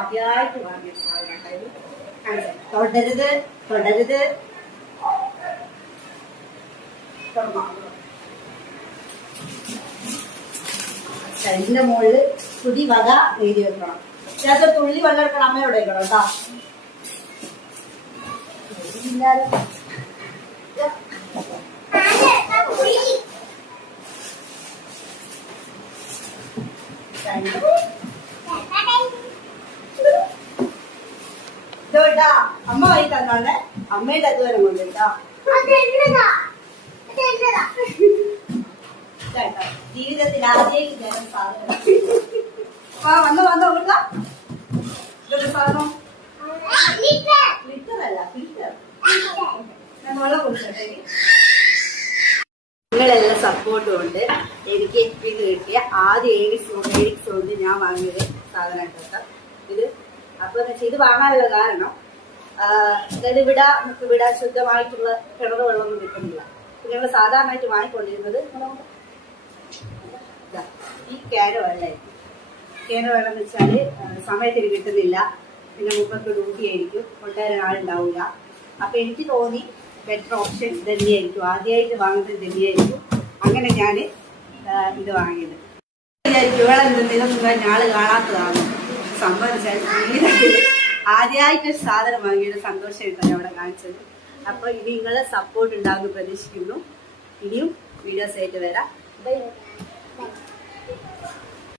ആദ്യമായിട്ട് വാങ്ങിയ സാധനം. തൊടരുത് തൊടരുത്. കരിന്റെ മുകളില് പുതി വക എഴുതി വെക്കണം. ഇതിനകത്ത് തുള്ളി വെള്ളം എടുക്കണം. അമ്മയോടെ വെക്കണം കേട്ടോ. ഇതോട്ടാ അമ്മ വാങ്ങി തന്നാണ്. അമ്മയുടെ അതുവരെ കൊണ്ട് കേട്ടോ. ജീവിതത്തിൽ ആദ്യമായിട്ട് ഞാൻ സാധനം വന്ന് നോക്കുക. ഇതൊരു സാധനം ലിറ്റർ അല്ല, ഫിൽറ്റർ. ഞാൻ വെള്ളം കുടിച്ചോട്ടെ. നിങ്ങളെല്ലാം സപ്പോർട്ടും ഉണ്ട്. എനിക്ക് ഇത് കിട്ടിയ ആദ്യം ഏഡിക്സ് കൊണ്ട് ഞാൻ വാങ്ങിയത് സാധനം കേട്ടോ ഇത്. അപ്പൊ ഇത് വാങ്ങാനുള്ള കാരണം അതായത് ഇവിടെ ശുദ്ധമായിട്ടുള്ള കിണർ വെള്ളമൊന്നും കിട്ടുന്നില്ല. ഞങ്ങൾ സാധാരണയായിട്ട് വാങ്ങിക്കൊണ്ടിരുന്നത് ഈ ക്യാന വെള്ളമായിരിക്കും. ക്യാന വെള്ളം എന്ന് വെച്ചാൽ സമയത്തിന് കിട്ടുന്നില്ല. പിന്നെ മുമ്പൊക്കെ ഡ്യൂട്ടി ആയിരിക്കും, കൊണ്ടുവരാൻ ആളുണ്ടാവില്ല. അപ്പൊ എനിക്ക് തോന്നി ബെറ്റർ ഓപ്ഷൻ തന്നെയായിരിക്കും. ആദ്യമായിട്ട് വാങ്ങുന്നത് തന്നെയായിരിക്കും. അങ്ങനെ ഞാൻ ഇത് വാങ്ങിയത്. ഇതൊന്നും ഞാള് കാണാത്തതാണ്. സംഭവിച്ചാൽ ജീവിതത്തിൽ ആദ്യമായിട്ട് സാധനം വാങ്ങിയൊരു സന്തോഷമായിട്ടാണ് അവിടെ കാണിച്ചത്. അപ്പൊ ഇനി നിങ്ങളെ സപ്പോർട്ട് ഉണ്ടാകുമെന്ന് പ്രതീക്ഷിക്കുന്നു. ഇനിയും വീഡിയോസ് ആയിട്ട് വരാം. ബൈ.